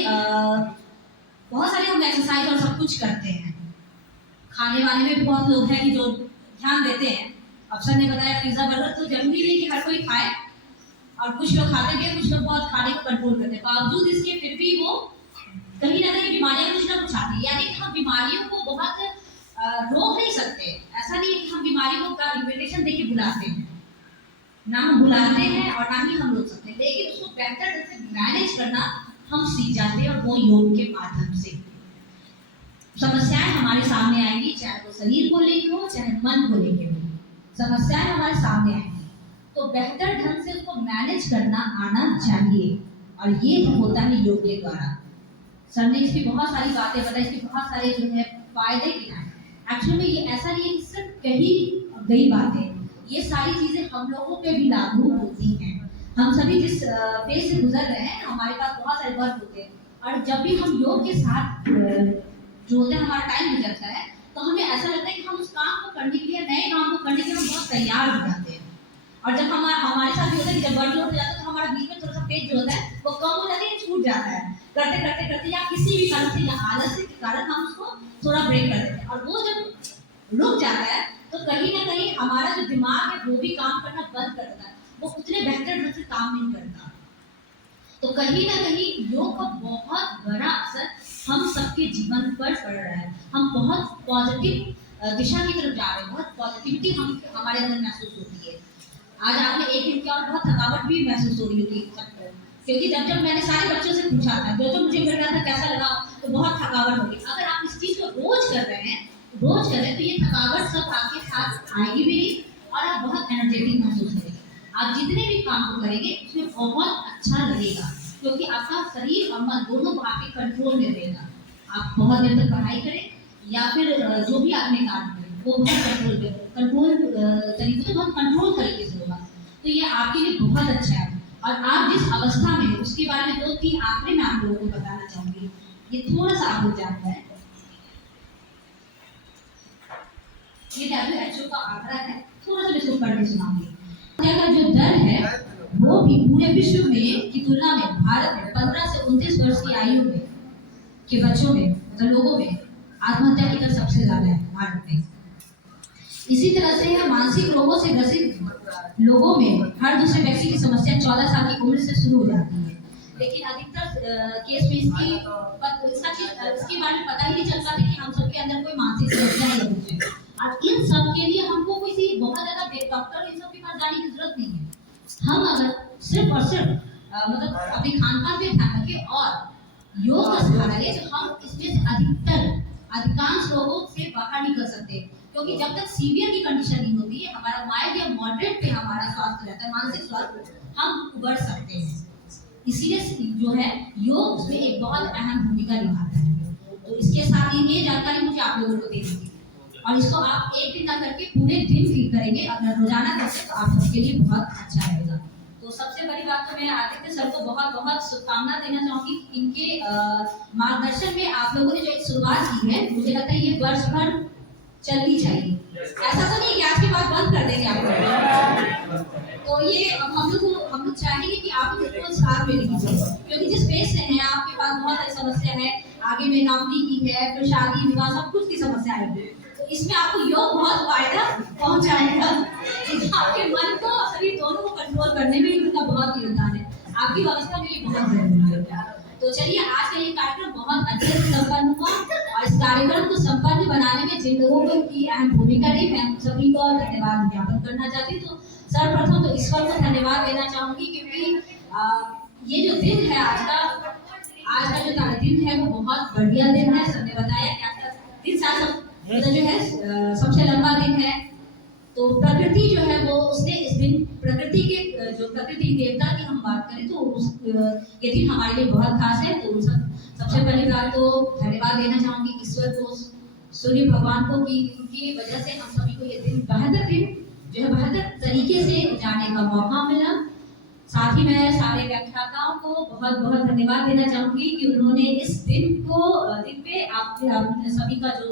बहुत सारे हम एक्सरसाइज और सब कुछ करते हैं, खाने वाने में भी बहुत लोग हैं कि जो ध्यान देते हैं। अफसर ने बताया पिज्जा बर्गर तो जरूरी नहीं कि हर कोई खाए और कुछ लोग खाते भी हैं, कुछ लोग बहुत खाने को कंट्रोल करते हैं, बावजूद इसके फिर भी वो कहीं ना कहीं बीमारियां कुछ ना कुछ आती है। यानी कि हम बीमारियों को बहुत रोक नहीं सकते, ऐसा नहीं है कि हम बीमारियों का इन्विटेशन देके बुलाते हैं, ना हम बुलाते हैं और ना ही हम रोक सकते हैं, लेकिन उसको बेहतर ढंग से मैनेज करना हम सीख जाते हैं और वो योग के माध्यम से। समस्याएं हमारे सामने आएंगी, चाहे वो शरीर को लेके हो चाहे मन को लेके हो, समस्याएं हमारे सामने आएंगी, तो बेहतर ढंग से उसको मैनेज करना आना चाहिए और ये होता है योग के द्वारा। सर ने इसकी बहुत सारी बातें बताई, इसके बहुत सारे जो है फायदे गिनाए। एक्चुअली में ये ऐसा नहीं है कि सिर्फ कही गई बातें, ये सारी चीजें हम लोगों पे भी लागू होती हैं। हम सभी जिस फेज से गुजर रहे हैं, हमारे पास बहुत सारे वर्क होते हैं और जब भी हम योग के साथ जो होते हैं हमारा टाइम गुजरता है तो हमें ऐसा लगता है कि हम उस काम को करने के लिए, नए काम को करने के लिए हम बहुत तैयार हो जाते हैं। और जब हमारे साथ होता है कि जब वर्कलोड हो जाता है तो हमारा बीच में थोड़ा सा पेज जो होता है वो कम हो जाता है, छूट जाता है, करते करते करते या किसी भी कारण से या आलस्य के कारण हम उसको थोड़ा ब्रेक कर देते हैं और वो जब रुक जाता है तो कहीं ना कहीं हमारा जो दिमाग है वो भी काम करना बंद कर देता है, वो उतने बेहतर ढंग से काम नहीं करता। तो कहीं ना कहीं योग का बहुत बड़ा असर हम सबके जीवन पर पड़ रहा है। हम बहुत पॉजिटिव दिशा की तरफ जा रहे हैं, बहुत पॉजिटिविटी हमारे अंदर महसूस होती है। आज आपने एक दिन क्या और बहुत थकावट भी महसूस हो रही होगी सबको, क्योंकि जब मैंने सारे बच्चों से पूछा था, जो मुझे मिल रहा था कैसा लगा, तो बहुत थकावट होगी। अगर आप इस चीज को रोज कर रहे हैं तो ये थकावट सब आपके साथ आएगी भी नहीं और आप बहुत एनर्जेटिक महसूस करेंगे। आप जितने भी काम को करेंगे उसमें बहुत अच्छा लगेगा, क्योंकि आपका शरीर और मन दोनों को आपके कंट्रोल में रहेगा। आप बहुत देर तक पढ़ाई करें या फिर जो भी आपने काम करें वो बहुत कंट्रोल तरीके से, बहुत कंट्रोल तरीके से होगा, तो ये आपके लिए बहुत अच्छा है। और आप जिस अवस्था में उसके बारे में 2-3 आंकड़े मैं आप लोगों को बताना चाहूंगी, ये थोड़ा सा आप लोग जानते हैं। ये WHO का आंकड़ा है, थोड़ा सा इसको पढ़ के सुनाऊंगी। का जो दर है वो भी पूरे विश्व में की तुलना में भारत में 15 से 29 वर्ष की आयु में के बच्चों में, मतलब लोगों में आत्महत्या की दर सबसे ज्यादा है भारत में। इसी तरह से मानसिक रोगों से ग्रसित लोगों में हर दूसरे व्यक्ति की समस्या 14 साल की उम्र से शुरू हो जाती है, लेकिन अधिकतर केस में इसके बारे में पता ही नहीं चलता है कि हम सबके अंदर कोई मानसिक समस्या है। और इन सब के लिए हमको किसी बहुत ज्यादा डॉक्टर इन सब के पास जाने की जरूरत नहीं है। हम अगर सिर्फ और सिर्फ मतलब अपने खान पान पे ध्यान रखें और योग का सहारा लें तो हम इसमें से अधिकांश रोगों से बाहर निकल सकते हैं, क्योंकि जब तक सीवियर की कंडीशन नहीं होती है, हमारा माइल्ड या मॉडरेट पे हमारा स्वास्थ्य रहता है, मानसिक स्वास्थ्य, हम उबर सकते हैं। इसीलिए जो है योग उसमें एक बहुत अहम भूमिका निभाता है। तो इसके साथ ही ये जानकारी मुझे आप लोगों को दे दी और इसको आप एक दिन ना करके पूरे दिन फील करेंगे, अगर रोजाना करते तो आप सबके लिए बहुत अच्छा रहेगा। तो सबसे बड़ी बात तो मैं आदित्य सर को बहुत बहुत शुभकामना देना चाहूंगी। इनके मार्गदर्शन में आप लोगों ने जो एक शुरुआत की है, मुझे लगता है ये वर्ष भर चलनी चाहिए। ऐसा तो नहीं कि आज के बाद बंद कर देंगे आप लोग, तो ये हम लोग चाहेंगे कि आप इसको साथ में लीजिए, क्योंकि जिस फेज से हैं आपके पास बहुत सारी समस्या है, आगे में नौकरी की है, फिर शादी विवाह सब कुछ की समस्या आएगी, तो इसमें आपको योग बहुत फायदा पहुंचाएगा। आपके मन को और शरीर दोनों को कंट्रोल करने में इनका बहुत योगदान है, आपकी व्यवस्था में ये बहुत जरूरी है। तो चलिए आज का ये कार्यक्रम बहुत अच्छे से संपन्न हुआ और इस कार्यक्रम को संपन्न बनाने में जिन लोगों की अहम भूमिका रही, मैं उन सभी को धन्यवाद ज्ञापन करना चाहती हूँ। तो सर्वप्रथम तो ईश्वर को धन्यवाद देना चाहूंगी, क्योंकि ये जो दिन है आज का जो दिन है वो बहुत बढ़िया दिन है। सबने बताया कि आज का दिन मतलब जो है सबसे लंबा दिन है। तो प्रकृति जो है वो उसने इस दिन प्रकृति के जो प्रकृति देवता की हम बात करें तो ये दिन हमारे लिए बहुत खास है। तो सबसे पहली बात तो धन्यवाद देना चाहूंगी ईश्वर को, सूर्य भगवान को, कि उनकी वजह से हम सभी को ये दिन बेहतर तरीके से जाने का मौका मिला। साथ ही मैं सारे व्याख्याताओं को बहुत बहुत धन्यवाद देना चाहूंगी कि उन्होंने इस दिन पे आप सभी का जो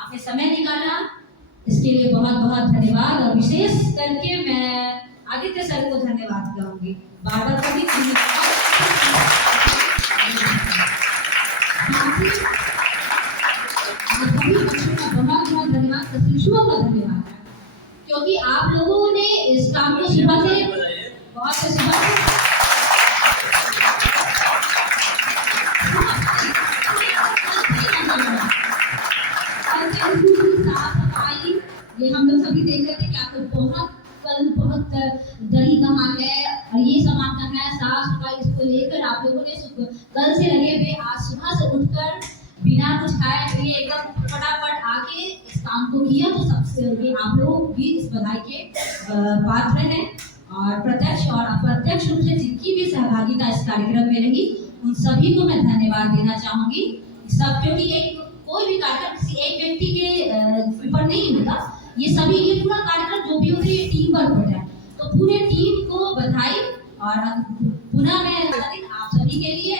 आपने समय निकाला, इसके लिए बहुत बहुत धन्यवाद। और विशेष करके मैं आदित्य सर को धन्यवाद करूंगी, बार-बार कभी बहुत बहुत धन्यवाद, प्रशिक्षुओं का धन्यवाद, क्योंकि आप लोगों ने इस काम को सुबह से बहुत साफ सफाई, ये हम लोग सभी देख रहे थे कि आपको बहुत दरी कहाँ है और ये सामान कहाँ है, साफ सफाई इसको लेकर आप लोगों ने कल से लगे हुए आज सुबह से उठकर बिना कुछ खाए पिए एकदम फटाफट आके इस काम को किया। तो सबसे आप लोग भी इस बधाई के पात्र हैं और प्रत्यक्ष और अप्रत्यक्ष रूप से जिनकी भी सहभागिता इस कार्यक्रम में रही उन सभी को मैं धन्यवाद देना चाहूंगी। सब, क्योंकि कोई भी कार्यक्रम किसी एक व्यक्ति के ऊपर नहीं होता, ये पूरा कार्यक्रम जो भी होता है ये टीम वर्क होता है। तो पूरे टीम को बधाई। और पुनः मैं आप सभी के लिए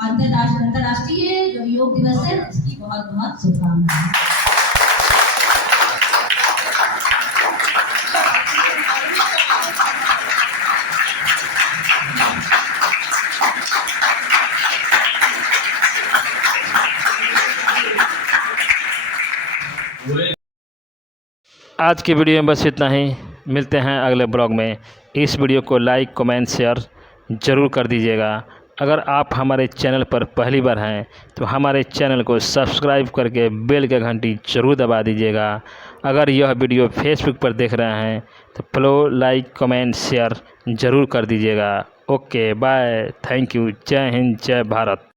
अंतर्राष्ट्रीय जो योग दिवस है इसकी बहुत बहुत शुभकामनाएं। आज की वीडियो में बस इतना ही। मिलते हैं अगले ब्लॉग में। इस वीडियो को लाइक कमेंट शेयर ज़रूर कर दीजिएगा। अगर आप हमारे चैनल पर पहली बार हैं तो हमारे चैनल को सब्सक्राइब करके बेल की घंटी ज़रूर दबा दीजिएगा। अगर यह वीडियो फेसबुक पर देख रहे हैं तो फॉलो लाइक कमेंट शेयर ज़रूर कर दीजिएगा। ओके बाय, थैंक यू, जय हिंद, जय भारत।